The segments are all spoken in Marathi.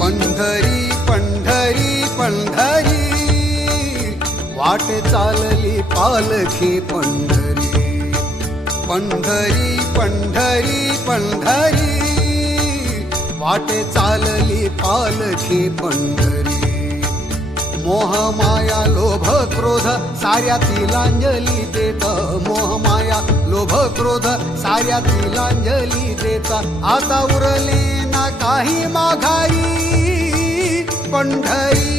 पण्ढरी पण्ढरी पंढरी वाट चालली पालखी पंढरी. पंढरी पंढरी पंढरी वाट चालली पालखी पंढरी. मोह माया लोभ क्रोध साऱ्या तिलांजली देत. मोह माया लोभ क्रोध साऱ्या तिलांजली देत. आता उरली ना काही माघारी पंढरी.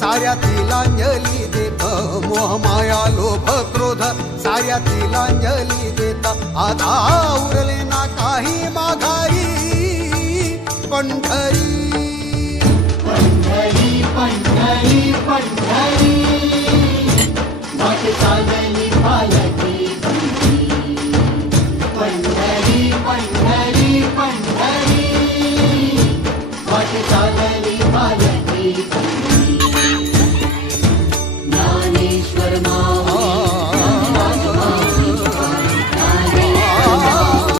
साऱ्या तिलांजली देत. मोह माया लोभ क्रोध साऱ्या तिलांजली देत. आता उरले ना काही माघारी. पंढरी पंढरी. पंढरी पंढरी.